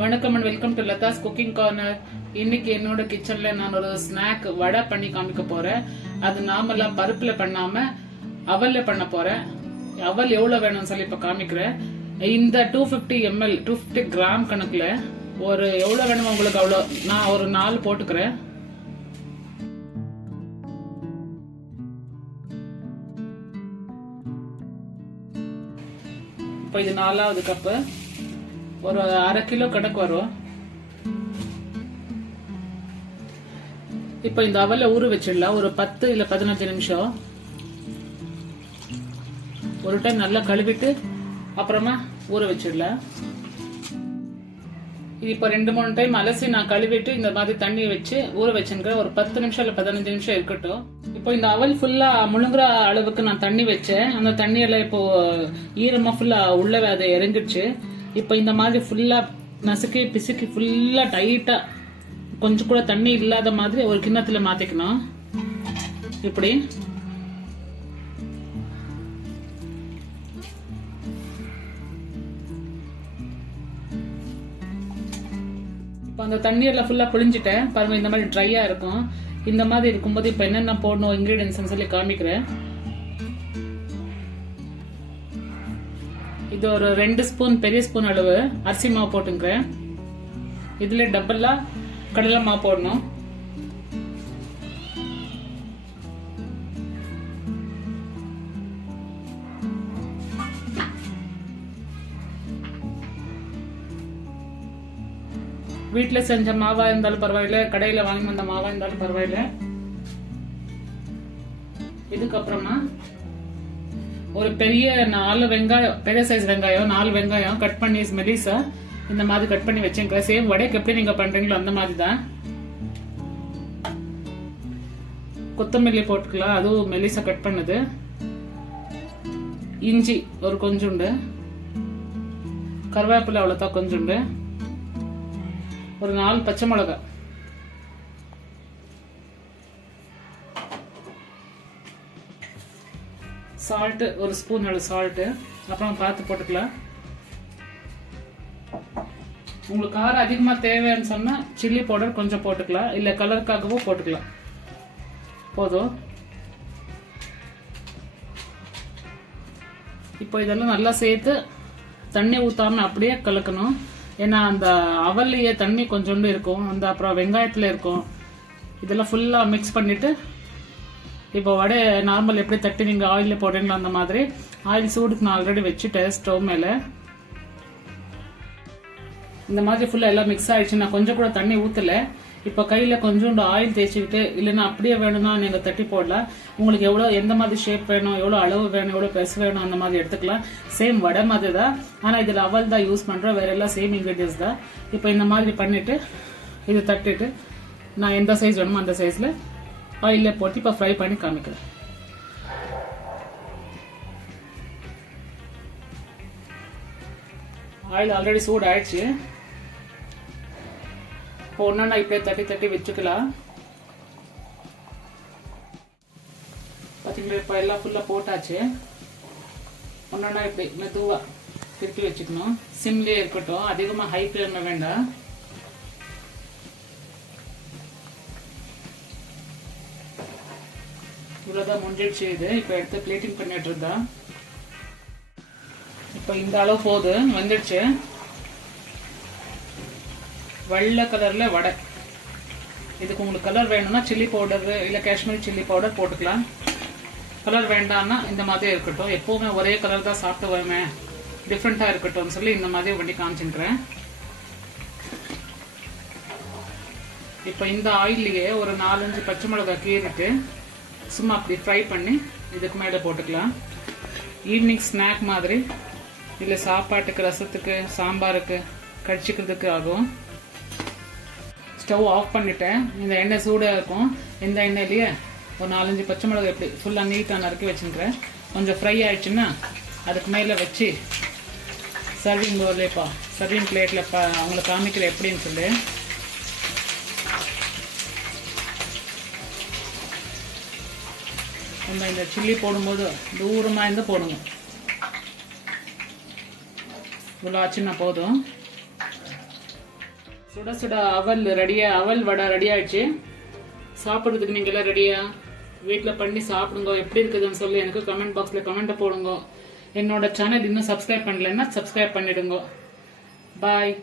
வணக்கம் and welcome to Latha's cooking corner. இன்னைக்கு என்னோட கிச்சன்ல நான் ஒரு ஸ்நாக் வடை பண்ணி காமிக்க போறேன். அது நார்மலா பருப்புல பண்ணாம அவல்ல பண்ண போறேன். அவல் எவ்வளவு வேணும்னு சொல்லி இப்ப காமிக்கிறேன். இந்த 250 ml 250 கிராம் கணக்குல ஒரு எவ்வளவு வேணுமோ உங்களுக்கு அவ்வளவு நான் ஒரு 4 போட்டுக்கிறேன். இப்போ இது 4வது கப்பு, ஒரு 1/2 கிலோ கணக்கு வரும். இப்போ இந்த அவலை ஊற வச்சிடலாம். ஒரு 10 இல்ல 15 நிமிஷம் ஒரு டைம் நல்லா கழுவிட்டு அப்புறமா ஊற வச்சிடலாம். இது இப்போ 2-3 டைம் அலசி நான் கழுவிட்டு இந்த மாதிரி தண்ணி வச்சு ஊற வச்சுருக்கேன். ஒரு 10 நிமிஷம் இல்ல 15 நிமிஷம் இருக்கட்டும். இப்போ இந்த அவல் ஃபுல்லா முழுங்குற அளவுக்கு நான் தண்ணி வச்சேன். அந்த தண்ணியெல்லாம் இப்போ ஈரமா ஃபுல்லா உள்ள அதை இறங்கிடுச்சு. இப்போ இந்த மாதிரி ஃபுல்லா நசுக்கி பிசுக்கி ஃபுல்லா டைட்டா கொஞ்சம் கூட தண்ணி இல்லாத மாதிரி ஒரு கிண்ணத்துல மாத்திக்கணும். இப்படி இப்போ அந்த தண்ணியெல்லாம் ஃபுல்லா புழிஞ்சிட்டேன். பாருங்க இந்த மாதிரி ட்ரையா இருக்கும். இந்த மாதிரி இருக்கும்போது இப்போ என்னென்ன போடணும் இன்கிரீடியன்ஸ் சொல்லி காமிக்கிறேன். இது ஒரு 2 ஸ்பூன் பெரிய ஸ்பூன் அளவு அரிசி மாவு போட்டுக்கிறேன். இதுல டபுளா கடலை மாவு போடணும். வீட்டுல செஞ்ச மாவா இருந்தாலும் பரவாயில்ல, கடையில வாங்கி வந்த மாவா இருந்தாலும் பரவாயில்ல. இதுக்கப்புறமா ஒரு பெரிய 4 வெங்காயம், பெரிய சைஸ் வெங்காயம் 4 வெங்காயம் கட் பண்ணி மெலிசா இந்த மாதிரி கட் பண்ணி வச்சுக்கிறேன். சேம் வடைக்கு எப்படி நீங்க பண்றீங்களோ அந்த மாதிரி தான். கொத்தமல்லி போட்டுக்கலாம், அதுவும் மெலிசா கட் பண்ணது. இஞ்சி ஒரு கொஞ்சோண்டு, கருவேப்பிலை அவ்வளோதான் கொஞ்சோண்டு, ஒரு 4 பச்சை மிளகாய், சால்ட் ஒரு ஸ்பூன் அளவு சால்ட், அப்புறம் பார்த்து போட்டுக்கலாம். உங்களுக்கு காரம் அதிகமா தேவைன்னு சொன்னா சில்லி பவுடர் கொஞ்சம் போட்டுக்கலாம், இல்ல கலருக்காகவும் போட்டுக்கலாம். போதும். இப்போ இதெல்லாம் நல்லா சேர்த்து தண்ணி ஊத்தாம அப்படியே கலக்கணும். ஏன்னா அந்த அவல்லையே தண்ணி கொஞ்சோண்டு இருக்கும், அந்த அப்புறம் வெங்காயத்துல இருக்கும். இதெல்லாம் ஃபுல்லா மிக்ஸ் பண்ணிட்டு இப்போ வடை நார்மல் எப்படி தட்டி நீங்க ஆயில போடுறீங்களோ அந்த மாதிரி ஆயில் சூடுக்கு நான் ஆல்ரெடி வச்சுட்டேன் ஸ்டவ் மேல. இந்த மாதிரி ஃபுல்லா எல்லாம் மிக்ஸ் ஆயிடுச்சு. நான் கொஞ்சம் கூட தண்ணி ஊத்தல. இப்போ கையில கொஞ்சோண்டு ஆயில் தேய்ச்சிக்கிட்டு, இல்லைன்னா அப்படியே வேணும்னா நீங்க தட்டி போடலாம். உங்களுக்கு எவ்வளவு எந்த மாதிரி ஷேப் வேணும், எவ்வளவு அளவு வேணும், எவ்வளவு பெருசு வேணும் அந்த மாதிரி எடுத்துக்கலாம். சேம் வடை மாதிரி தான், ஆனா இதுல அவல் தான் யூஸ் பண்றோம், வேற எல்லாம் சேம் இன்கிரீடியன்ஸ் தான். இப்போ இந்த மாதிரி பண்ணிட்டு இது தட்டிட்டு நான் எந்த சைஸ் வேணுமோ அந்த சைஸ்ல ஆயில போட்டு இப்போ ஃப்ரை பண்ணி காமிக்கிறேன். ஆயில் ஆல்ரெடி சூடு ஆயிடுச்சு. இப்போ ஒன்னா இப்படியே தட்டி தட்டி வச்சுக்கலாம். பாத்தீங்களா, இப்போ எல்லாம் ஃபுல்லா போட்டாச்சு. ஒன்னா இப்படி மெதுவா திருப்பி வச்சுக்கணும். சிம்லயே இருக்கட்டும், அதிகமா ஹை ஃப்ளேம்ல வேண்டாம். இவ்வளவுதான் முடிஞ்சிடுச்சு. இது இப்போ எடுத்து பிளேட்டிங் பண்ணிட்டு இருந்தா. இப்போ இந்த அளவு போது வந்துடுச்சு. வெள்ளை கலர்ல வடை. இதுக்கு உங்களுக்கு கலர் வேணும்னா சில்லி பவுடர் இல்ல காஷ்மீரி சில்லி பவுடர் போட்டுக்கலாம். கலர் வேண்டாம்னா இந்த மாதிரி இருக்கட்டும். எப்பவுமே ஒரே கலர் தான் சாப்பிட்டு வருமே, டிஃப்ரெண்டா இருக்கட்டும் சொல்லி இந்த மாதிரி பண்ணி காமிச்சுக்கிறேன். இப்போ இந்த ஆயிலேயே ஒரு 4-5 பச்சை மிளகாய் கீறிட்டு சும்மா அப்படி ஃப்ரை பண்ணி இதுக்கு மேலே போட்டுக்கலாம். ஈவினிங் ஸ்நாக் மாதிரி, இல்லை சாப்பாட்டுக்கு, ரசத்துக்கு, சாம்பாருக்கு கடிச்சிக்கிறதுக்கு ஆகும். ஸ்டவ் ஆஃப் பண்ணிட்டேன். இந்த எண்ணெய் சூடாக இருக்கும். இந்த எண்ணெயிலேயே ஒரு 4-5 பச்சை மிளகாய் எப்படி ஃபுல்லாக நீட்டாக நறுக்கி வச்சுக்கிறேன். கொஞ்சம் ஃப்ரை ஆயிடுச்சுன்னா அதுக்கு மேலே வச்சு சர்விங் போர்லேப்பா சர்விங் பிளேட்டில் அவங்களுக்கு காமிக்கிற எப்படின்னு சொல்லி நம்ம இந்த சில்லி போடும்போது தூரமாக இருந்து போடுங்க. இவ்வளோ ஆச்சுன்னா போதும். சுட சுட அவல் வடை ரெடி ஆயிடுச்சு. சாப்பிட்றதுக்கு நீங்க எல்லாம் ரெடியா? வீட்டில் பண்ணி சாப்பிடுங்க. எப்படி இருக்குதுன்னு சொல்லி எனக்கு கமெண்ட் பாக்ஸ்ல கமெண்ட் போடுங்க. என்னோட சேனல் இன்னும் சப்ஸ்கிரைப் பண்ணலன்னா சப்ஸ்கிரைப் பண்ணிடுங்க. பாய்.